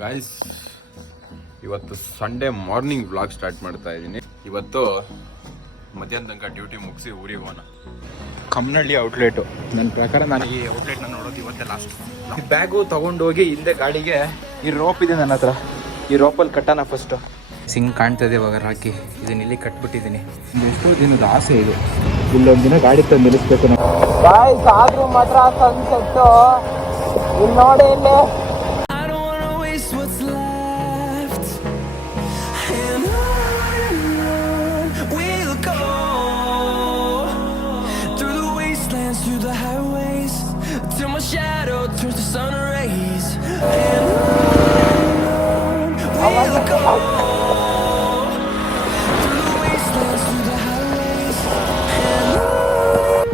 Guys ಇವತ್ತು Sunday morning vlog start ಮಾಡ್ತಾ ಇದ್ದೀನಿ ಇವತ್ತು ಮಧ್ಯಾಹ್ನ ತನಕ ಡ್ಯೂಟಿ ಮುಗಿಸಿ ಊರಿಗೆ ಹೋಗೋಣ. ಕಮ್ಮನಹಳ್ಳಿ ಔಟ್ಲೆಟು ನನ್ನ ಪ್ರಕಾರ ನಾನು ಈ ಔಟ್ಲೆಟ್ನ ನೋಡೋದು ಇವತ್ತೇ ಲಾಸ್ಟ್ ಈ ಬ್ಯಾಗು ತೊಗೊಂಡೋಗಿ ಹಿಂದೆ ಗಾಡಿಗೆ ಈ ರೋಪ್ ಇದೆ ನನ್ನ ಹತ್ರ. ಈ ರೋಪಲ್ಲಿ ಕಟ್ಟೋಣ ಫಸ್ಟು ಸಿಂಗ್ ಕಾಣ್ತದೆ ಇವಾಗ ರಾಕಿ. ಇದನ್ನ ಇಲ್ಲಿ ಕಟ್ಬಿಟ್ಟಿದ್ದೀನಿ ಎಷ್ಟೋ ದಿನದ ಆಸೆ ಇದು. ಇಲ್ಲೊಂದು ದಿನ ಗಾಡಿ ತಂದು ನಿಲ್ಲಿಸ್ಬೇಕು ನಾವು. ಆದ್ರೂ ಮಾತ್ರ ಸನ್ಸೆಟ್ಟು ಇಲ್ಲಿ ನೋಡಿ ಇಲ್ಲಿ.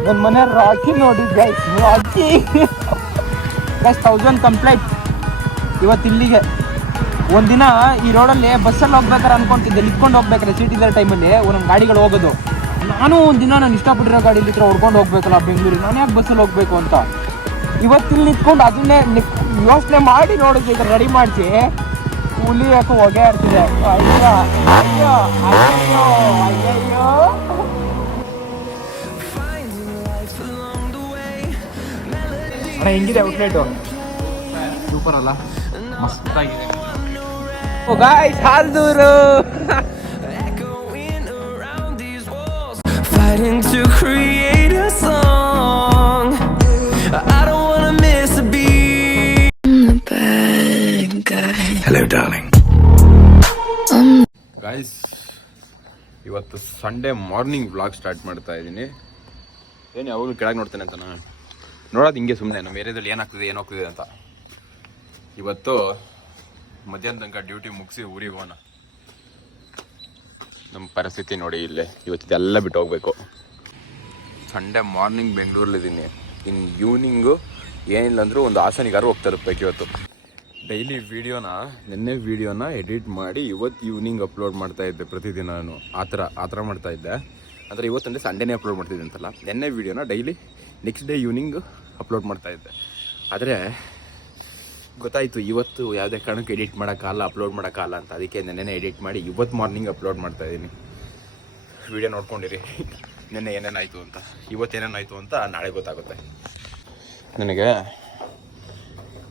ನನ್ನ ಮನೆ ರಾಕಿ ನೋಡಿ guys Rocky. Guys thousand complete ಇವತ್ತು ಇಲ್ಲಿಗೆ. ಒಂದಿನ ಈ ರೋಡಲ್ಲಿ ಬಸ್ಸಲ್ಲಿ ಹೋಗ್ಬೇಕಾರೆ ಅನ್ಕೊಂತಿದ್ದೆ. ನಿಂತ್ಕೊಂಡು ಹೋಗ್ಬೇಕಾರೆ ಸೀಟ್ ಇದ್ದ ಟೈಮಲ್ಲಿ ಒಂದು ಗಾಡಿಗಳು ಹೋಗೋದು. ನಾನು ಒಂದಿನ ನಾನು ಇಷ್ಟಪಟ್ಟಿರೋ ಗಾಡಿ ಇಲ್ಲಿತ್ರ ಹೊಡ್ಕೊಂಡು ಹೋಗ್ಬೇಕಲ್ಲ ಬೆಂಗಳೂರಿಗೆ. ನಾನು ಯಾಕೆ ಬಸ್ಸಲ್ಲಿ ಹೋಗ್ಬೇಕು ಅಂತ? ಇವತ್ತಿಲ್ಲಿ ನಿಂತ್ಕೊಂಡು ಅದನ್ನೇ ಯೋಚನೆ ಮಾಡಿ ನೋಡಿದ್ದೆ ಈಗ ರೆಡಿ ಮಾಡಿಸಿ. ಹುಲಿ ಯಾಕೆ ಹೊಗೆ ಆಡ್ತಿದೆ ಅಯ್ಯೋ ಅಯ್ಯೋ ಅಯ್ಯೋ ಅಯ್ಯಯ್ಯೋ. ಹೆಂಗಿದೆ ಔಟ್ಲೆಟು ಸೂಪರ್ ಅಲ್ಲ ಮಸ್ತಾಗಿದೆ ಓ ಗಾಯ್ಸ್ ಹಾಲ್ದೂರು fighting to create a song. Darling. Guys ಇವತ್ತು ಸಂಡೇ ಮಾರ್ನಿಂಗ್ ವ್ಲಾಗ್ ಸ್ಟಾರ್ಟ್ ಮಾಡ್ತಾ ಇದ್ದೀನಿ. ಏನು ಯಾವಾಗಲೂ ಕೆಳಗೆ ನೋಡ್ತೇನೆ ಅಂತ ನಾನು ನೋಡೋದು ಹಿಂಗೆ ಸುಮ್ಮನೆ ನಮ್ಮ ಏರಿಯಾದಲ್ಲಿ ಏನಾಗ್ತದೆ, ಏನಾಗ್ತಿದೆ ಅಂತ. ಇವತ್ತು ಮಧ್ಯಾಹ್ನ ತನಕ ಡ್ಯೂಟಿ ಮುಗಿಸಿ ಊರಿಗೆ ಹೋಗೋಣ. ನಮ್ಮ ಪರಿಸ್ಥಿತಿ ನೋಡಿ ಇಲ್ಲೇ. ಇವತ್ತು ಇದೆಲ್ಲ ಬಿಟ್ಟು ಹೋಗಬೇಕು. ಸಂಡೇ ಮಾರ್ನಿಂಗ್ ಬೆಂಗಳೂರಲ್ಲಿದ್ದೀನಿ. ಇನ್ನು ಈವ್ನಿಂಗು ಏನಿಲ್ಲ ಅಂದರೂ ಒಂದು ಹಾಸನಿಗಾರು ಹೋಗ್ತಾ ಇರಬೇಕು ಇವತ್ತು. ಡೈಲಿ ವಿಡಿಯೋನ, ನಿನ್ನೆ ವೀಡಿಯೋನ ಎಡಿಟ್ ಮಾಡಿ ಇವತ್ತು ಈವ್ನಿಂಗ್ ಅಪ್ಲೋಡ್ ಮಾಡ್ತಾ ಇದ್ದೆ ಪ್ರತಿದಿನ ನಾನು. ಆ ಥರ ಆ ಥರ ಮಾಡ್ತಾ ಇದ್ದೆ. ಅಂದರೆ ಇವತ್ತಂದರೆ ಸಂಡೇನೇ ಅಪ್ಲೋಡ್ ಮಾಡ್ತಿದ್ದೆ ಅಂತಲ್ಲ. ನಿನ್ನೆ ವೀಡಿಯೋನ daily next day evening upload ಮಾಡ್ತಾ ಇದ್ದೆ. ಆದರೆ ಗೊತ್ತಾಯಿತು, ಇವತ್ತು ಯಾವುದೇ ಕಾರಣಕ್ಕೂ ಎಡಿಟ್ ಮಾಡೋಕ್ಕಾಗಲ್ಲ ಅಪ್ಲೋಡ್ ಮಾಡೋಕ್ಕಾಗಲ್ಲ ಅಂತ. ಅದಕ್ಕೆ ನೆನ್ನೆ ಎಡಿಟ್ ಮಾಡಿ ಇವತ್ತು ಮಾರ್ನಿಂಗ್ ಅಪ್ಲೋಡ್ ಮಾಡ್ತಾ ಇದ್ದೀನಿ. ವಿಡಿಯೋ ನೋಡ್ಕೊಂಡಿರಿ. ನಿನ್ನೆ ಏನೇನಾಯಿತು ಅಂತ. ಇವತ್ತು ಏನೇನಾಯಿತು ಅಂತ ನಾಳೆ ಗೊತ್ತಾಗುತ್ತೆ. ನನಗೆ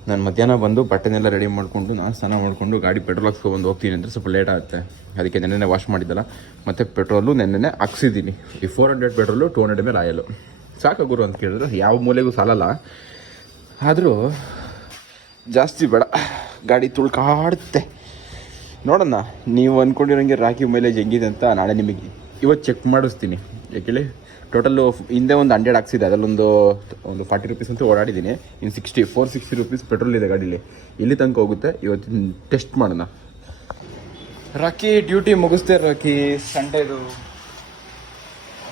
ನಾನು ಮಧ್ಯಾಹ್ನ ಬಂದು ಬಟ್ಟೆನೆಲ್ಲ ರೆಡಿ ಮಾಡಿಕೊಂಡು ನಾನು ಸ್ನಾನ ಮಾಡಿಕೊಂಡು ಗಾಡಿ ಪೆಟ್ರೋಲ್ ಹಾಕ್ಸ್ಕೊಂಡು ಹೋಗ್ತೀನಿ ಅಂದರೆ ಸ್ವಲ್ಪ ಲೇಟ್ ಆಗುತ್ತೆ. ಅದಕ್ಕೆ ನೆನ್ನೆ ವಾಶ್ ಮಾಡಿದ್ದಲ್ಲ. ಮತ್ತು ಪೆಟ್ರೋಲು ನೆನ್ನೆ ಹಾಕ್ಸಿದ್ದೀನಿ. ಈ four hundred petrol two hundred ಮೇಲೆ ಆಯಲು ಸಾಕು ಗುರು ಅಂತ ಕೇಳಿದ್ರು. ಯಾವ ಮೂಲೆಗೂ ಸಾಲಲ್ಲ. ಆದರೂ ಜಾಸ್ತಿ ಬೇಡ. ಗಾಡಿ ತುಳ್ಕಾಡುತ್ತೆ. ನೋಡೋಣ ನೀವು ಅಂದ್ಕೊಂಡಿರೋಂಗೆ ರಾಕಿ ಮೈಲೇಜ್ ಹೆಂಗಿದೆ ಅಂತ ನಾಳೆ ನಿಮಗೆ ಇವತ್ತು ಚೆಕ್ ಮಾಡಿಸ್ತೀನಿ. ಯಾಕೆಳಿ ಟೋಟಲ್ಲು ಹಿಂದೆ ಒಂದು ಹಂಡ್ರೆಡ್ ಹಾಕ್ಸಿದೆ. ಅದರಲ್ಲೊಂದು ಒಂದು ಫಾರ್ಟಿ ರುಪೀಸ್ ಅಂತೂ ಓಡಾಡಿದ್ದೀನಿ. ಇನ್ನು sixty four sixty rupees petrol ಇದೆ ಗಾಡೀಲಿ. ಇಲ್ಲಿ ತನಕ ಹೋಗುತ್ತೆ? ಇವತ್ತು ಟೆಸ್ಟ್ ಮಾಡೋಣ. ರಾಕಿ ಡ್ಯೂಟಿ ಮುಗಿಸ್ದೆ ರಾಕಿ. ಸಂಡೇದು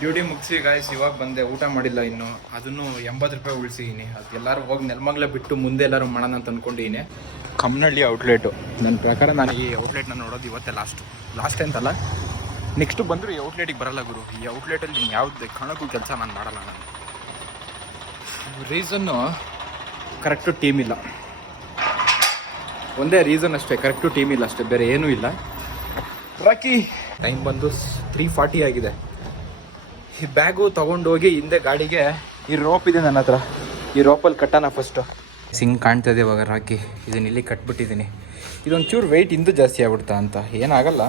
ಡ್ಯೂಟಿ ಮುಗಿಸಿ ಗಾಯ್ಸ್ ಇವಾಗ ಬಂದೆ. ಊಟ ಮಾಡಿಲ್ಲ ಇನ್ನು. ಅದನ್ನು ಎಂಬತ್ತು ರೂಪಾಯಿ ಉಳಿಸಿದ್ದೀನಿ ಅದು ಎಲ್ಲರೂ ಹೋಗಿ ನೆಲಮಂಗ್ಲ ಬಿಟ್ಟು ಮುಂದೆ ಎಲ್ಲರೂ ಮಾಡೋಣ ಅಂತ ಅಂದ್ಕೊಂಡಿದ್ದೀನಿ ಕಮ್ಮನಹಳ್ಳಿ ಔಟ್ಲೆಟು ನನ್ನ ಪ್ರಕಾರ ನಾನು ಈ ಔಟ್ಲೆಟ್ನ ನೋಡೋದು ಇವತ್ತೇ ಲಾಸ್ಟು ಲಾಸ್ಟ್ ಅಂತಲ್ಲ ನೆಕ್ಸ್ಟು ಬಂದರೂ ಈ ಔಟ್ಲೆಟಿಗೆ ಬರಲ್ಲ ಗುರು. ಈ ಔಟ್ಲೆಟಲ್ಲಿ ಯಾವುದೇ ಕಾರಣಕ್ಕೂ ಕೆಲಸ ನಾನು ಮಾಡಲ್ಲ ನಾನು. ರೀಸನ್ನು ಕರೆಕ್ಟು ಟೀಮ್ ಇಲ್ಲ. ಒಂದೇ ರೀಸನ್ ಅಷ್ಟೇ ಕರೆಕ್ಟು ಟೀಮ್ ಇಲ್ಲ ಅಷ್ಟೇ ಬೇರೆ ಏನೂ ಇಲ್ಲ. ರಾಕಿ ಟೈಮ್ ಬಂದು ತ್ರೀ ಫಾರ್ಟಿ ಆಗಿದೆ. ಈ ಬ್ಯಾಗು ತೊಗೊಂಡೋಗಿ ಹಿಂದೆ ಗಾಡಿಗೆ ಈ ರೋಪ್ ಇದೆ ನನ್ನ ಹತ್ರ. ಈ ರೋಪಲ್ಲಿ ಕಟ್ಟೋಣ ಫಸ್ಟು ಸಿಂಗ್ ಇದೆ ಇವಾಗ ರಾಕಿ. ಇದನ್ನ ಇಲ್ಲಿ ಕಟ್ಬಿಟ್ಟಿದ್ದೀನಿ. ಇದೊಂಚೂರು ವೆಯ್ಟ್ ಇಂದು ಜಾಸ್ತಿ ಆಗ್ಬಿಡ್ತಾ ಅಂತ. ಏನಾಗಲ್ಲ.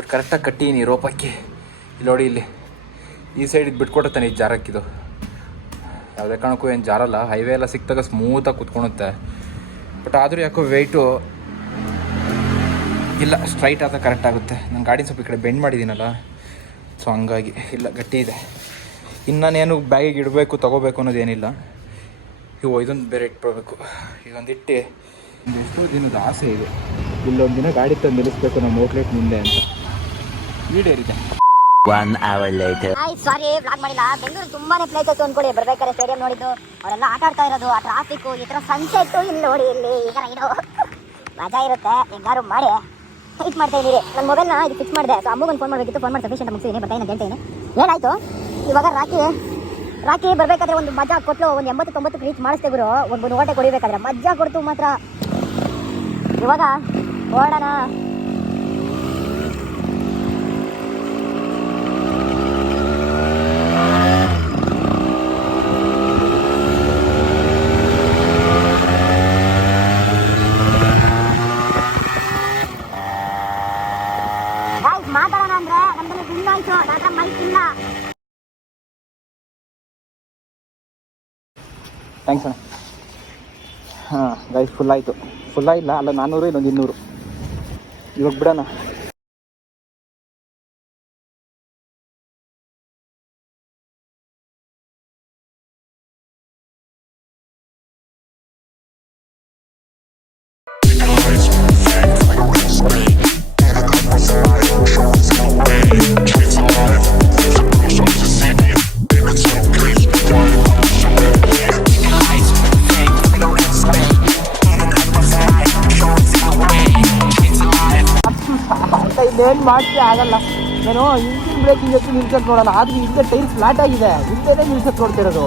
ಬಟ್ ಕರೆಕ್ಟಾಗಿ ಕಟ್ಟೀನಿ ರೋಪಕ್ಕೆ. ಇಲ್ಲಿ ನೋಡಿ ಇಲ್ಲಿ. ಈ ಸೈಡಿಗೆ ಬಿಟ್ಕೊಡುತ್ತಾನೆ ಈ ಜಾರಕ್ಕಿದು. ಯಾವುದೇ ಕಾರಣಕ್ಕೂ ಏನು ಜಾರಲ್ಲ. ಹೈವೇ ಎಲ್ಲ ಸಿಕ್ಕಿದಾಗ ಸ್ಮೂತಾಗಿ ಕುತ್ಕೊಳುತ್ತೆ. ಬಟ್ ಆದರೂ ಯಾಕೋ ವೆಯ್ಟು ಇಲ್ಲ ಸ್ಟ್ರೈಟ್ ಆದ ಕರೆಕ್ಟ್ ಆಗುತ್ತೆ. ನಾನು ಗಾಡಿ ಸ್ವಲ್ಪ ಈ ಕಡೆ ಬೆಂಡ್ ಮಾಡಿದ್ದೀನಲ್ಲ ಸೊ ಹಂಗಾಗಿ ಇಲ್ಲ, ಗಟ್ಟಿ ಇದೆ. ಇನ್ನು ನಾನೇನು ಬ್ಯಾಗಿಗೆ ಇಡಬೇಕು, ತೊಗೋಬೇಕು ಅನ್ನೋದೇನಿಲ್ಲ ಇವು ಇದೊಂದು ಬೇರೆ ಇಟ್ಕೊಳ್ಬೇಕು. ಇದೊಂದು ಇಟ್ಟು. ಎಷ್ಟೋ ದಿನದ ಆಸೆ ಇದೆ. ಇಲ್ಲೊಂದು ದಿನ ಗಾಡಿ ತಂದು ನಿಲ್ಲಿಸ್ಬೇಕು ನಮ್ಮ ಔಟ್ಲೆಟ್ ಮುಂದೆ ಅಂತ. ಈಡೇರಿದೆ ಹಾಯ್ ಸಾರಿ ಬ್ಲಾಗ್ ಮಾಡಿಲ್ಲ. ಬೆಂಗಳೂರು ತುಂಬಾನೇ ಪ್ಲೇಸಸ್ ಅನ್ಕೊಳ್ಳಿ. ಬರ್ಬೇಕಾದ್ರೆ ಸ್ಟೇಡಿಯಂ ನೋಡಿದ್ದು. ಅವರೆಲ್ಲ ಆಟ ಆಡ್ತಾ ಇರೋದು. ಆ ಟ್ರಾಫಿಕ್ ಈ ತರ ಸನ್ಸೆಟ್ ಇಲ್ಲಿ ನೋಡಿ ಇಲ್ಲಿ? ಈಗ ಇದು. ಮಜಾ ಇರುತ್ತೆ. ಹೆಂಗಾರು ಮಾಡಿ. ಹಿಟ್ ಮಾಡ್ತಾ ಇದ್ದೀರಿ. ನನ್ನ ಮೊಬೈಲ್ನ ಇದು ಫಿಕ್ಸ್ ಮಾಡಿದೆ. ಸೊ ಅಮ್ಮಗೊಂದು ಫೋನ್ ಮಾಡಬೇಕಿತ್ತು. ಫೋನ್ ಮಾಡಿ ಸಫಿಷಿಯಂಟ್ ಮುಗಿಸಿದ್ದೀನಿ ಬರ್ತಾ ಅಂತ ಹೇಳ್ತೀನಿ. ಏನಾಯ್ತು? ಇವಾಗ ರಾಕಿ ರಾಕಿ ಬರ್ಬೇಕಾದ್ರೆ ಒಂದು ಮಜಾ ಕೊಟ್ಟು ಒಂದು ಎಂಬತ್ತು ತೊಂಬತ್ತು ರೀಚ್ ಮಾಡಿಸ್ದೆ ಗುರು. ಒಂದು ಓಟೆ ಕೊಡಿಬೇಕಾದ್ರೆ ಮಜಾ ಕೊಡ್ತು ಮಾತ್ರ. ಇವಾಗ ಹೊರಡೋಣ Guys, ಮಾತಾಡೋಣ ಅಂದ್ರೆ ನಮ್ಮಲ್ಲಿ ಬಿಲ್ ಆಯ್ತು ನನ್ನ ಹತ್ರ ಮೈಕ್ ಇಲ್ಲ ಥ್ಯಾಂಕ್ಸ್ ಅಣ್ಣ ಹಾಂ ಗೈಸ್ ಫುಲ್ ಆಯಿತು. ಫುಲ್ ಇಲ್ಲ ಅಲ್ಲ ನಾನ್ನೂರು ಇನ್ನೊಂದು ಇನ್ನೂರು. ಇವಾಗ ಬಿಡೋಣ. ಇಲ್ಲೇನು ಮಾಡ್ತೀವಿ ಆಗಲ್ಲ. ನಾನು ಇಂಜಿನ್ ಬ್ರೇಕಿಂಗ್ ಎಷ್ಟು ನಿಲ್ಸಕ್ಕೆ ನೋಡೋಣ ಆದ್ರೆ ಹಿಂದೆ ಟೈರ್ ಫ್ಲಾಟ್ ಆಗಿದೆ. ಹಿಂದೆನೇ ನಿಲ್ಸಕ್ಕೆ ನೋಡ್ತಿರೋದು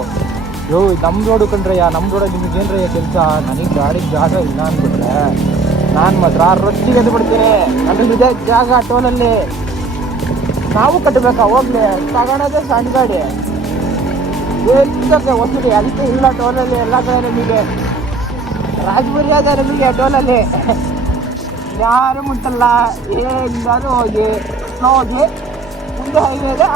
ಯೋ ನಮ್ಮ ರೋಡು ಕಂಡ್ರಯ್ಯ ನಮ್ಮ ರೋಡಲ್ಲಿ ನಿಮ್ಗೆ ಏನ್ರಯ್ಯ ಕೆಲಸ? ನನಗೆ ಗಾಡಿ ಜಾಗ ಇಲ್ಲ ಅಂದ್ಬಿಟ್ರೆ ನಾನು ಮಾತ್ರ ರೊಟ್ಟಿಗೆ ಎದ್ದು ಬಿಡ್ತೀನಿ. ನನಗಿದೆ ಜಾಗ ಟೋಲಲ್ಲಿ ನಾವು ಕಟ್ಟಬೇಕಾ? ಹೋಗ್ಲಿ. ತಗೊಳೋದೇ ಸಣ್ಣ ಗಾಡಿ. ಏನಕ್ಕೆ ವಸೂಲಿ ಅದಕ್ಕೆ ಇಲ್ಲ ಟೋನಲ್ಲಿ ಎಲ್ಲ ಕಡೆ ನಮಗೆ ರಾಜಮರ್ಯಾದೆ ನಮಗೆ ಟೋಲಲ್ಲಿ ಯಾರು ಮುಟ್ಟಲ್ಲ ಏನಾದ್ರು ಹೋಗಿ ಸ್ಲೋ ಹೋಗಿ ಮುಂದೆ ಹೈವೇ ಇದೆ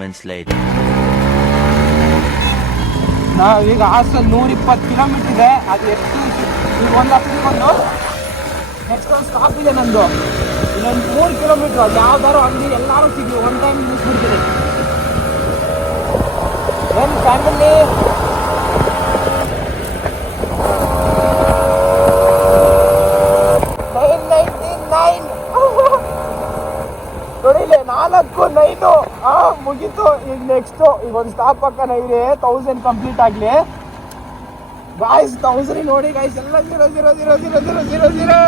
moments later. ನಾವೀಗ ಹಾಸನ್ ನೂರಿಪ್ಪತ್ತು ಕಿಲೋಮೀಟರ್ ಇದೆ. ಅದು ಎಷ್ಟು ಈಗ ಒಂದು ಹತ್ತಿಕೊಂಡು ನೆಕ್ಸ್ಟ್ ಒಂದು ಸ್ಟಾಪ್ ಇದೆ ನಂದು. ಇನ್ನೊಂದು ಮೂರು ಕಿಲೋಮೀಟ್ರ್ ಅದು ಯಾವ್ದಾರು ಅಲ್ಲಿ ಎಲ್ಲರೂ ಸಿಗಿ ಒನ್ ಟೈಮ್ ಯೂಸ್ ಬಿಡ್ತೀನಿ ನನ್ನ ಫ್ಯಾಮಿಲಿ ನೈನ್ ನೈನ್ಟಿ ನೈನ್ ನೋಡಿಲ್ಲ? ನಾಲ್ಕು, ನೈನು. ಮುಗೀತು. ಈಗ ನೆಕ್ಸ್ಟು ಈಗ ಒಂದು ಸ್ಟಾಪ್ ಪಕ್ಕನ ಇದೆ ತೌಸಂಡ್ ಕಂಪ್ಲೀಟ್ ಆಗಲಿ. ಗಾಯ್ಸ್ ತೌಸಂಡ್ ನೋಡಿ ಗಾಯ್ಸ್ ಎಲ್ಲ zero zero zero zero zero zero zero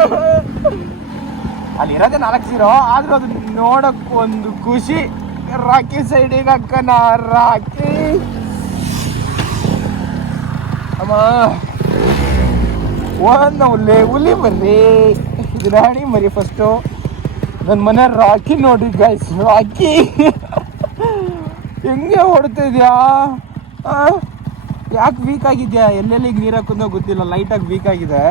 ಅಲ್ಲಿ ಇರೋದೇ ನಾಲ್ಕು ಜೀರೋ ಆದ್ರೂ ಅದು ನೋಡಕ್ ಒಂದು ಖುಷಿ. ರಾಕಿ ಸೈಡಿಗೆ ಅಕ್ಕನ ರಾಕಿ. ಅಮ್ಮ. ಒಂದು ಹುಲಿ ಹುಲಿ ಬರ್ರಿ ಇದು ರಾಣಿ ಮರಿ ಫಸ್ಟು ನನ್ನ ಮನೆ ರಾಕಿ ನೋಡಿ ಗಾಯ್ಸ್ ರಾಕಿ. ಹೆಂಗೆ ಹೊಡ್ತಿದ್ಯಾ ಯಾಕೆ ವೀಕ್ ಆಗಿದ್ಯಾ? ಎಲ್ಲೆಲ್ಲಿಗೆ ನೀರು ಹಾಕೋದೋ ಗೊತ್ತಿಲ್ಲ ಲೈಟಾಗಿ ವೀಕ್ ಆಗಿದೆ.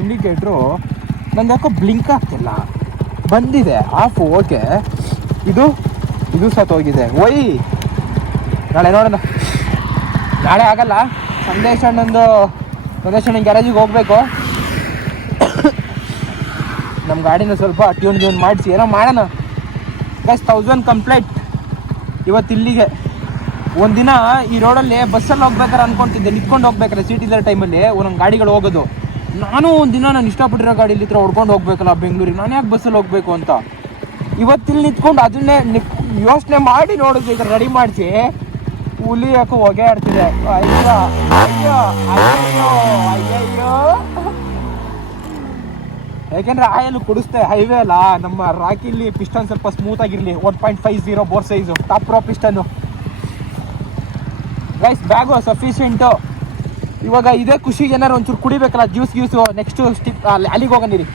ಇಂಡಿಕೇಟ್ರು ನಂದು ಯಾಕೋ ಬ್ಲಿಂಕ್ ಆಗ್ತಿಲ್ಲ. ಬಂದಿದೆ ಆಫ್ ಓಕೆ ಇದು ಇದು ಸತ್ತೋಗಿದೆ ಒಯ್ ನಾಳೆ ನೋಡೋಣ. ನಾಳೆ ಆಗಲ್ಲ. ಸಂದೇಶ ಅಣ್ಣಂದು, ಸಂದೇಶ್ ಅಣ್ಣನ ಗ್ಯಾರೇಜಿಗೆ ಹೋಗ್ಬೇಕು. ನಮ್ಮ ಗಾಡಿನ ಸ್ವಲ್ಪ ಟ್ಯೂನ್ ಟ್ಯೂನ್ ಮಾಡಿಸಿ. ಏನೋ ಮಾಡೋಣ. ಗೈಸ್ ತೌಸಂಡ್ ಕಂಪ್ಲೀಟ್ ಇವತ್ತು ಇಲ್ಲಿಗೆ. ಒಂದಿನ ಈ ರೋಡಲ್ಲಿ ಬಸ್ಸಲ್ಲಿ ಹೋಗ್ಬೇಕಾರೆ ಅನ್ಕೊಂತಿದ್ದೆ. ನಿಂತ್ಕೊಂಡು ಹೋಗ್ಬೇಕಾರೆ ಸೀಟ್ ಇಲ್ಲದ ಟೈಮಲ್ಲಿ ಒಂದೊಂದು ಗಾಡಿಗಳು ಹೋಗೋದು. ನಾನು ಒಂದಿನ ನಾನು ಇಷ್ಟಪಟ್ಟಿರೋ ಗಾಡಿಲಿ ಇತ್ರ ಹೊಡ್ಕೊಂಡು ಹೋಗ್ಬೇಕಲ್ಲ ಬೆಂಗಳೂರಿಗೆ. ನಾನು ಯಾಕೆ ಬಸ್ಸಲ್ಲಿ ಹೋಗ್ಬೇಕು ಅಂತ? ಇವತ್ತಿಲ್ಲಿ ನಿಂತ್ಕೊಂಡು ಅದನ್ನೇ ಯೋಚನೆ ಮಾಡಿ ನೋಡೋದು ಈಗ ರೆಡಿ ಮಾಡಿಸಿ. ಹುಲಿ ಯಾಕೋ ಹೊಗೆ ಆಡ್ತಿದೆ. ಅಯ್ಯೋ ಅಯ್ಯೋ. ಯಾಕೆಂದ್ರೆ ಆಯಲ್ ಕುಡಿಸ್ತೆ ಹೈವೇ ಅಲ್ಲ ನಮ್ಮ ರಾಕಿಲಿ ಪಿಸ್ಟನ್ ಸ್ವಲ್ಪ ಸ್ಮೂತ್ ಆಗಿರಲಿ one point five zero bore size top pro piston guys bag sufficient ಇವಾಗ ಇದೇ ಖುಷಿಗೆ ಏನಾರು ಒಂಚೂರು ಕುಡಿಬೇಕಲ್ಲ ಜ್ಯೂಸ್ ಗ್ಯೂಸು ನೆಕ್ಸ್ಟ್ ಸ್ಟಿಪ್ ಅಲ್ಲಿ ಅಲ್ಲಿಗೆ ಹೋಗಂದಿರಿ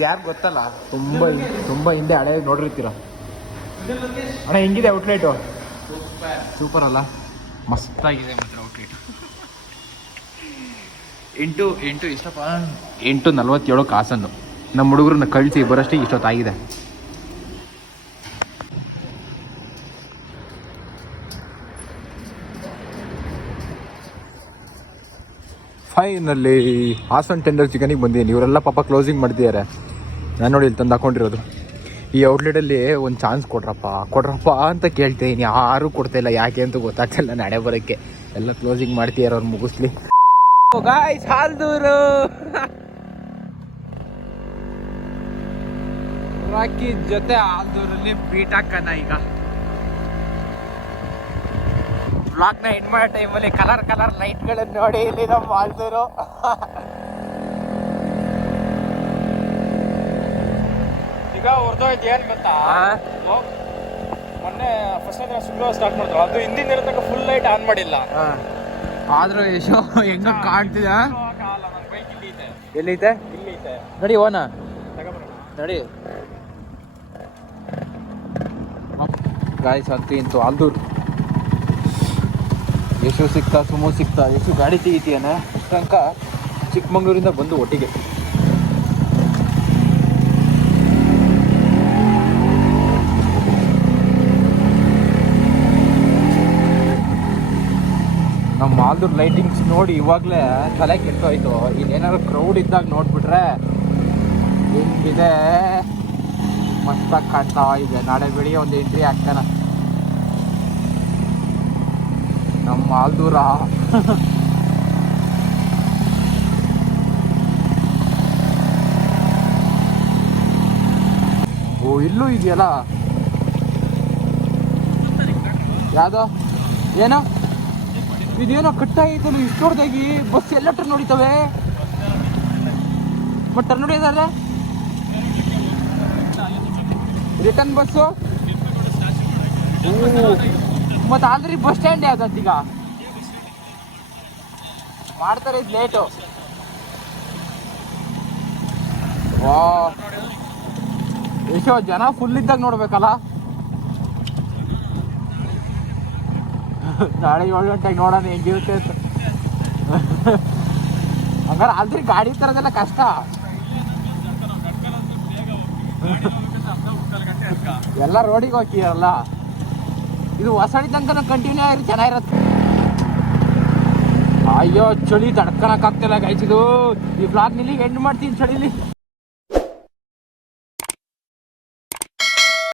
ಯಾರು ಗೊತ್ತಲ್ಲ ತುಂಬ ತುಂಬ ಹಿಂದೆ ಹಳೆ ನೋಡಿರ್ತೀರ? ಅಣ್ಣ ಹೆಂಗಿದೆ ಔಟ್ಲೆಟು ಸೂಪರ್ ಅಲ್ಲ? ಮಸ್ತಾಗಿದೆ ಮಾತ್ರ ಔಟ್ಲೆಟ್ ಎಂಟು ಎಂಟು ಇಷ್ಟಪ್ಪ. ಎಂಟು ನಲ್ವತ್ತೇಳು ಕಾಸನ್ನು. ನಮ್ಮ ಹುಡುಗರನ್ನ ಕಳಿಸಿ ಬರೋಷ್ಟೇ ಇಷ್ಟೊತ್ತಾಗಿದೆ. ಫೈನಲ್ಲಿ ಹಾಸನ್ ಟೆಂಡರ್ ಚಿಕನಿಗೆ ಬಂದಿದ್ದೀನಿ. ಇವರೆಲ್ಲ ಪಾಪ ಕ್ಲೋಸಿಂಗ್ ಮಾಡ್ತಿದ್ದಾರೆ. ನಾನು ನೋಡಿ ಇಲ್ಲಿ ತಂದು ಹಾಕೊಂಡಿರೋದು. ಈ ಔಟ್ಲೆಟಲ್ಲಿ ಒಂದು ಚಾನ್ಸ್ ಕೊಡ್ರಪ್ಪ. ಕೊಡ್ರಪ್ಪ ಅಂತ ಕೇಳ್ತೀನಿ ಯಾರೂ ಕೊಡ್ತಾ ಇಲ್ಲ. ಯಾಕೆ ಅಂತ ಗೊತ್ತಾಗ್ತಿಲ್ಲ ನಾಳೆ ಬರೋಕ್ಕೆ. ಎಲ್ಲ ಕ್ಲೋಸಿಂಗ್ ಮಾಡ್ತಿದ್ದಾರೆ ಅವ್ರು ಮುಗಿಸ್ಲಿ. ಗಾಯ್ಸ್ ಹಾಲ್ದೂರು ರಾಕಿ ಜೊತೆ ಹಾಲ್ದೂರಲ್ಲಿ ಬೀಟ್ ಹಾಕಣ ಈಗ. ಬ್ಲಾಗ್ನ ಎಂಡ್ ಮಾಡೋ ಟೈಮಲ್ಲಿ ಕಲರ್ ಕಲರ್ ಲೈಟ್ಗಳನ್ನು ನೋಡಿ ಇಲ್ಲಿ ನಮ್ಮ ಹಾಲ್ದೂರು ಈಗ ಹೊರದೋಯ್ತು ಏನು ಗೊತ್ತಾ? ಮೊನ್ನೆ ಫಸ್ಟ್ ಶುಕ್ರವಾರ ಸ್ಟಾರ್ಟ್ ಮಾಡಿದ್ರು ಅದು ಹಿಂದಿನ ಇರತಕ್ಕ ಫುಲ್ ಲೈಟ್ ಆನ್ ಮಾಡಿಲ್ಲ. ಆದ್ರೂ ಯಶೋ ಹೆಂಗ ಕಾಣ್ತಿದ? ಇದೆ ನಡಿ ಓನ. ನಡಿ. ಗಾಯ್ಸ್ ಅಂತೂ ಇಂತು ಆಲ್ದೂರ್. ಯಶು ಸಿಕ್ತಾ ಸುಮೋ ಸಿಕ್ತಾ ಯಶು ಗಾಡಿ ತೆಗಿತೀಯನ? ತನಕ ಚಿಕ್ಕಮಂಗ್ಳೂರಿಂದ ಬಂದು ಒಟ್ಟಿಗೆ. ಮಾಲ್ದೂರ್ ಲೈಟಿಂಗ್ಸ್ ನೋಡಿ ಇವಾಗಲೇ ತಲೆ ಕೆಟ್ಟೋಯ್ತು. ಇನ್ನೇನಾದ್ರು ಕ್ರೌಡ್ ಇದ್ದಾಗ ನೋಡ್ಬಿಟ್ರೆ ಹೆಂಗಿದೆ? ಮಸ್ತಾಗಿ ಕಾಣ್ತಾ ಇದೆ. ನಾಳೆ ಬೆಳಿಗ್ಗೆ ಒಂದು ಎಂಟ್ರಿ ಹಾಕ್ತಾನ. ನಮ್ಮ ಮಾಲ್ದೂರ. ಓ, ಇಲ್ಲೂ ಇದೆಯಲ್ಲ? ಯಾವ್ದೋ? ಏನೋ? ಇದೇನೋ ಕಟ್ಟಾಗಿತ್ತಲ್ಲ ಇಷ್ಟು ಹೊಡೆದಾಗಿ ಬಸ್ ಎಲ್ಲ ಟರ್ನ್ ಹೊಡಿತವೆ. ಬಟ್ ಟರ್ನ್ ಹೊಡಿಯೋದಾದ್ರೆ ರಿಟರ್ನ್ ಬಸ್ಸು ಮತ್ತೆ ಆಲ್ರೆಡಿ ಬಸ್ ಸ್ಟ್ಯಾಂಡ್ ಯಾವ್ದೀಗ ಮಾಡ್ತಾರೆ ಇದು ಲೇಟು ಎಷ್ಟೋ ಜನ ಫುಲ್ ಇದ್ದಾಗ ನೋಡ್ಬೇಕಲ್ಲ? ನಾಳೆ ಏಳು ಗಂಟೆಗೆ ನೋಡೋಣ ಹೆಂಗಿರುತ್ತೆ ಅಂತ. ಹಂಗಾರೆ ಅಲ್ರಿ ಗಾಡಿ ತರೋದೆಲ್ಲ ಕಷ್ಟ. ಎಲ್ಲ ರೋಡಿಗೆ ಹೋಗ್ತೀಯಲ್ಲ ಇದು ಹೊಸಡಿ ತನಕ ಕಂಟಿನ್ಯೂ ಆಗಿ ಚೆನ್ನಾಗಿರತ್ತೆ. ಅಯ್ಯೋ, ಚಳಿ ತಡ್ಕೊಳಕ್ ಆಗ್ತಿಲ್ಲ ಗಾಯಿಸಿದು ಈ ಬ್ಲಾಗ್ ನಿಲ್ಲಿಗೆ ಎಂಡ್ ಮಾಡ್ತೀನಿ ಚಳಿಲಿ.